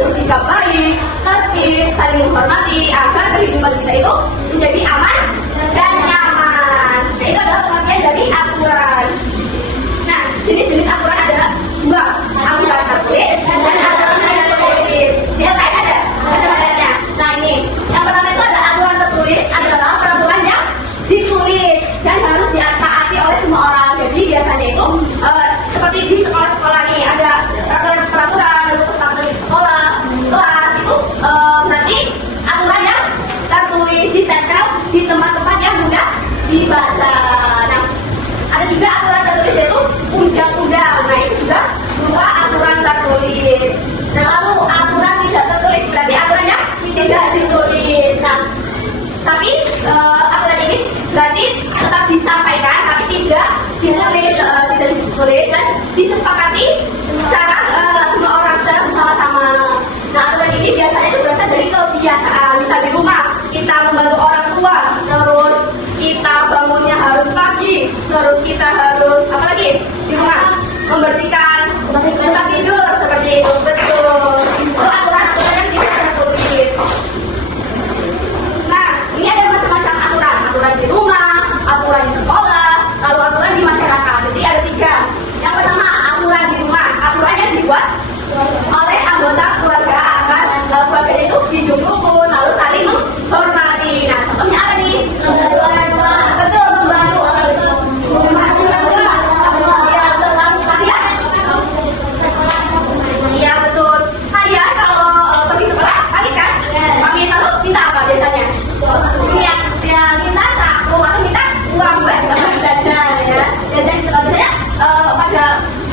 bersikap baik, tertib, saling menghormati agar kehidupan kita itu menjadi aman dan nyaman. Nah, itu adalah pengertian dari aturan. Nah, jenis-jenis aturan ada dua, aturan tertulis dan aturan tidak tertulis. Dia kayak ada kaitannya. Nah, ini yang pertama itu ada aturan tertulis, adalah peraturan yang ditulis dan harus ditaati oleh semua orang. Jadi biasanya itu seperti di sekolah-sekolah nih ada peraturan kesepakatan di sekolah, kelas itu nanti aturan yang tertulis ditempel di tempat-tempat yang mudah dibaca. Nah, ada juga aturan tertulis yaitu undang-undang. Nah, itu juga dua aturan tertulis. Nah, lalu aturan tidak tertulis berarti aturan yang tidak ditulis. Nah, tapi aturan ini berarti tetap disampaikan tapi tidak ditulis, tidak ditulis dan disepakati secara semua orang secara bersama-sama. Nah, aturan ini biasanya itu berasal dari kebiasaan. Misal di rumah kita membantu orang tua, terus kita bangunnya harus pagi, terus kita harus apa lagi di rumah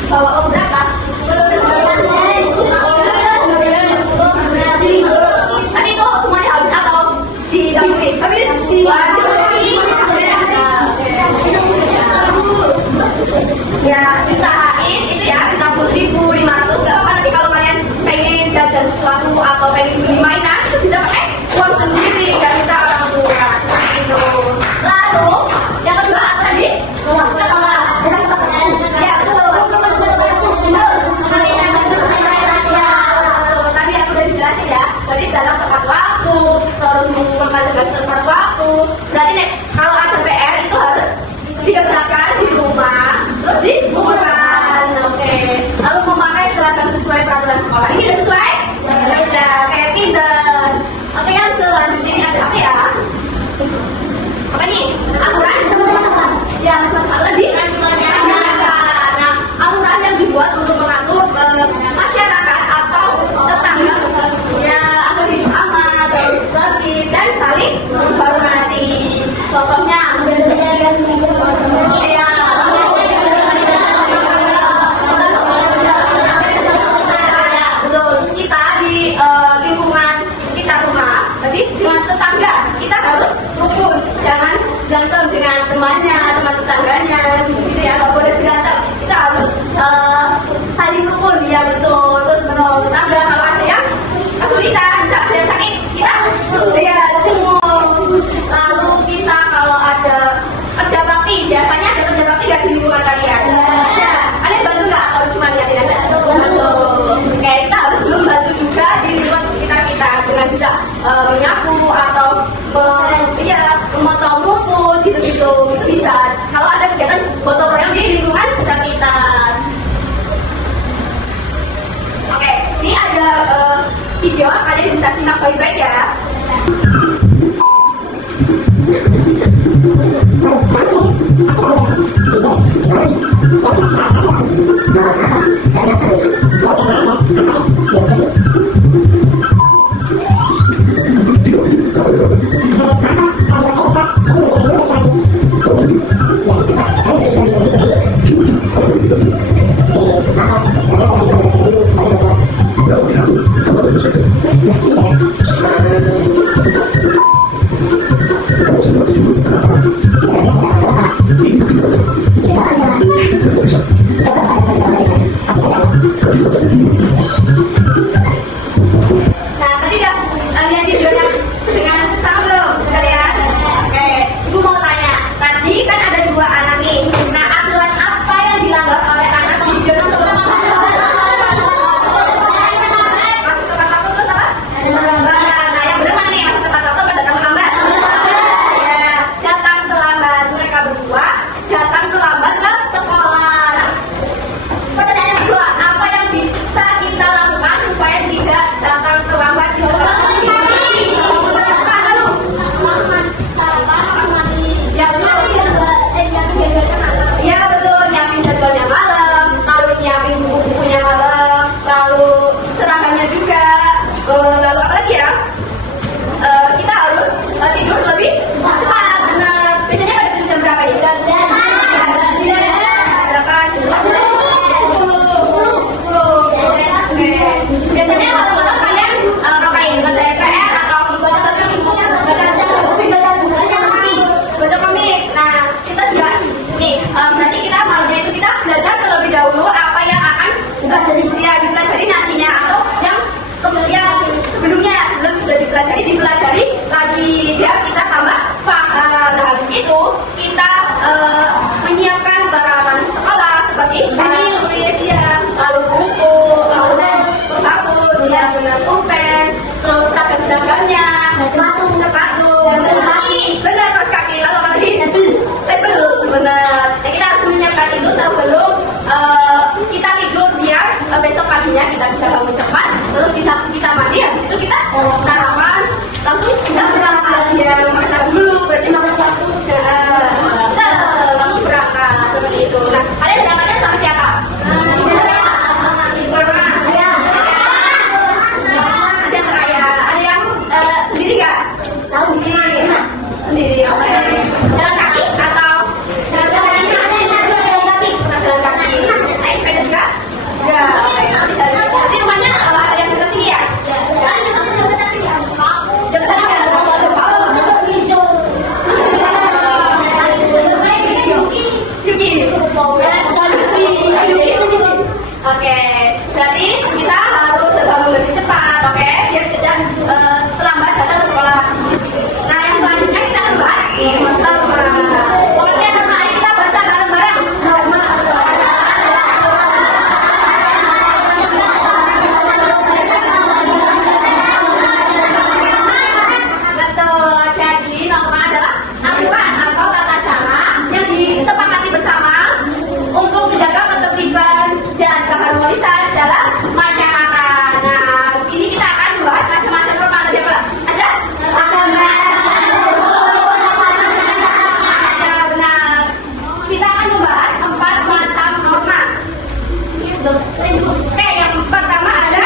bawa uang berapa? Tapi itu semuanya habis atau dikasih? Tapi ya diusahain itu ya bisa 10.500. Gak apa nanti kalau kalian pengen jajan sesuatu atau pengen beli mainan itu bisa pakai uang sendiri, gak minta orang tua itu. Lalu yang kedua apa tadi? Sekolah. Ya betul. Tadi aku udah dijelasin ya. Jadi dalam tepat waktu, terus mengumpulkan tugas tepat waktu. Berarti nih kalau ada PR itu harus dikerjakan di rumah, terus dikumpulkan. Oke. Lalu memakai seragam sesuai peraturan sekolah. Ini udah sesuai? Udah kayak pinter. Oke, yang selanjutnya ini ada apa ya? Apa nih? Aturan? Yang aturan di masyarakat. Nah, aturan yang dibuat untuk mengatur masyarakat atau tetangga ya agar hidup aman, terus tertib dan saling menghormati. Contohnya, ya, betul. Kita di lingkungan sekitar rumah, berarti dengan tetangga kita harus rukun, jangan berantem dengan temannya, teman tetangganya, gitu ya, nggak boleh berantem. Kita harus saling rukun, ya betul. Terus menolong tetangga kalau ada yang kesulitan, bisa ada yang sakit, kita ya jenguk. Lalu kita kalau ada kerja bakti, biasanya ada kerja bakti nggak di lingkungan kalian? Ya, kalian bantu nggak atau cuma liatin aja? Bantu. Kayak kita harus membantu juga di lingkungan sekitar kita dengan bisa menyapu atau memotong rumput gitu-gitu, itu bisa. Kalau ada kegiatan gotong royong di lingkungan kita. Oke, ini ada video, kalian bisa simak baik-baik ya. Nah, tadi udah lihat videonya dengan sama belum kalian? Oke, ibu mau tanya. Tadi kan ada dua anak nih. Nah, aturan apa yang dilanggar oleh anak di video tersebut? Masuk tepat waktu terus apa? Nah, yang benar mana nih? Masuk tepat waktu apa datang terlambat? Ya, datang terlambat. Mereka berdua datang terlambat ke sekolah. Pertanyaan kedua, apa yang bisa kita lakukan supaya tidak datang terlambat di sekolah? Ya betul. Ya betul, nyiapin jadwalnya malam, lalu nyiapin buku-bukunya malam, lalu seragamnya juga, lalu apa lagi ya? Kita harus tidur lebih cepat, benar. Biasanya pada tidur jam berapa ya? Biasanya malam-malam kalian ngapain? Ngerjain PR atau baca komik? Nah, kita juga nih, berarti kita malamnya itu kita belajar terlebih dahulu apa yang akan dipelajari nantinya atau yang sebelumnya sebelum sudah dipelajari lagi biar kita tambah paham. Nah, habis itu kita menyiapkan peralatan sekolah seperti tulis ya, lalu buku, lalu perpus, ya. Oke, berarti kita harus berbangun lebih cepat, oke? Biar tidak terlambat datang ke sekolah. Nah, yang selanjutnya kita akan bahas norma. Pengertian norma, ayo kita baca bareng-bareng. Norma. Betul, jadi norma adalah aturan atau tata cara yang disepakati bersama untuk menjaga ketertiban dan keharmonisan dalam masyarakat. Nah, di sini kita akan membahas macam-macam norma ada apa aja? Ya, benar. Kita akan membahas 4 macam norma. Oke, yang pertama ada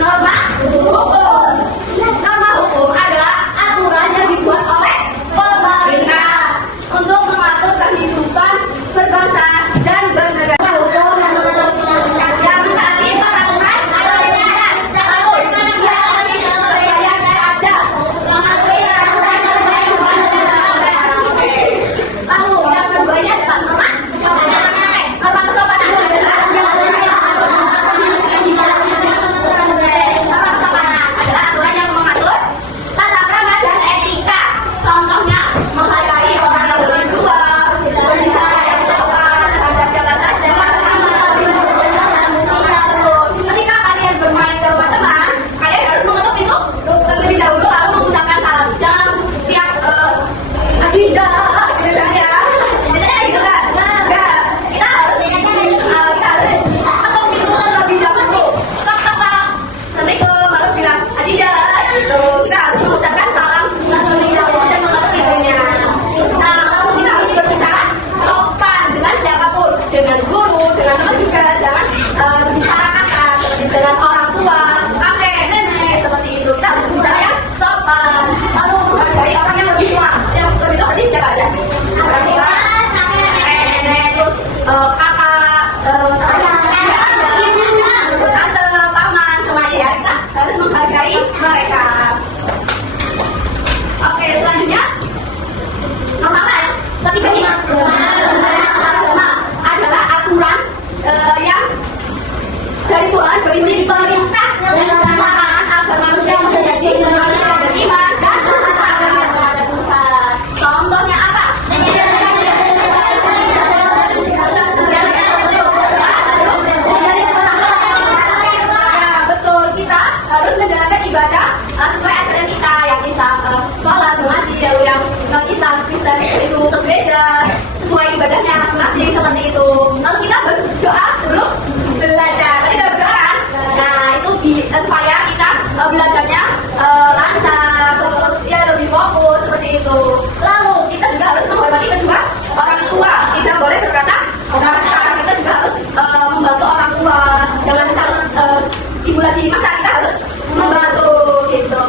norma hukum. Norma hukum adalah aturan yang dibuat oleh pemerintah untuk mengatur kehidupan berbangsa dan bernegara. Yang mentaati peraturan atau edaran tahun yang ada. Lalu yang keduanya adalah norma kesopanan. Norma kesopanan adalah aturan yang mengatur tata krama dan etika. Contohnya menghargai orang yang lebih tua, berbicara yang sopan terhadap siapa saja. Ketika kalian bermain ke rumah teman, kalian harus mengetuk pintu terlebih dahulu lalu menggunakan salam. Jangan tiap adinda gitu kan ya. Biasanya gitu kan? Enggak. Kita harus ketuk pintu terlebih dahulu. Ketok. Assalamualaikum, lalu bilang adinda gitu. Kita harus mengucapkan salam terlebih dahulu dan mengetuk pintunya. Nah, lalu kita harus berbicara sopan dengan siapapun, dengan guru, dengan teman juga. Jangan berbicara kasar dengan orang tua, kakek, nenek seperti itu. Kita harus berbicara yang sopan. Lalu menghargai orang yang lebih tua. Yang seperti itu tadi siapa aja? Perhatikan, kakek, nenek, terus kakak, terus tante, paman, semuanya ya. Kita harus menghargai mereka. Oke, selanjutnya norma apa ya? Ketiga nih. Agama adalah aturan yang dari Tuhan berisi perintah dan larangan agar manusia menjadi manusia yang beriman dan taat kepada Tuhan. Contohnya apa? Ya, betul. Kita harus menjalankan ibadah sesuai ajaran kita yang Islam, sholat, mengaji, yang non Islam, Kristen itu ke gereja sesuai ibadahnya masing-masing seperti itu. Lalu kita berdoa sebelum belajar. Tadi udah berdoa kan? Nah, itu supaya kita belajarnya lancar, terus ya lebih fokus seperti itu. Lalu kita juga harus menghormati kedua orang tua. Tidak boleh berkata kasar. Kita juga harus membantu orang tua. Jangan misal ibu lagi masak, kita harus membantu gitu.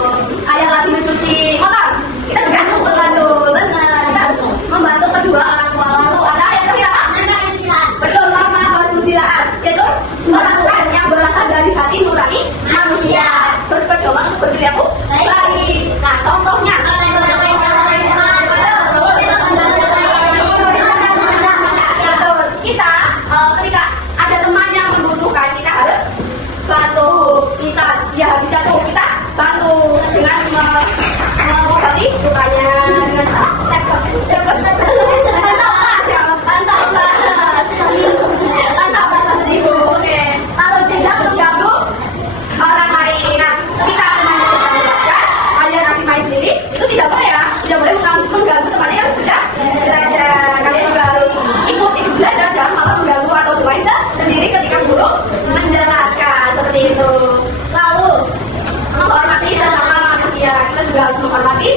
Ayah lagi mencuci kotor, kita juga harus membantu. Benar, kita harus membantu kedua orang tua. Lalu ada yang terakhir apa? Betul, norma kesusilaan, yaitu peraturan yang berasal dari hati nurani manusia, berpedoman untuk berperilaku baik. Nah, contohnya kita ketika ada teman yang membutuhkan, kita harus bantu. Misal dia habis jatuh, kita bantu dengan mengobati lukanya dengan Oke. Lalu tidak mengganggu orang lain. Nah, kita temannya sedang belajar, kalian masih main sendiri, itu tidak boleh ya. Tidak boleh mengganggu temannya yang sudah belajar. Kalian juga harus ikut belajar, jangan malah mengganggu atau bermain sendiri ketika guru menjelaskan seperti itu. Lalu menghormati sesama manusia, kita juga harus menghormati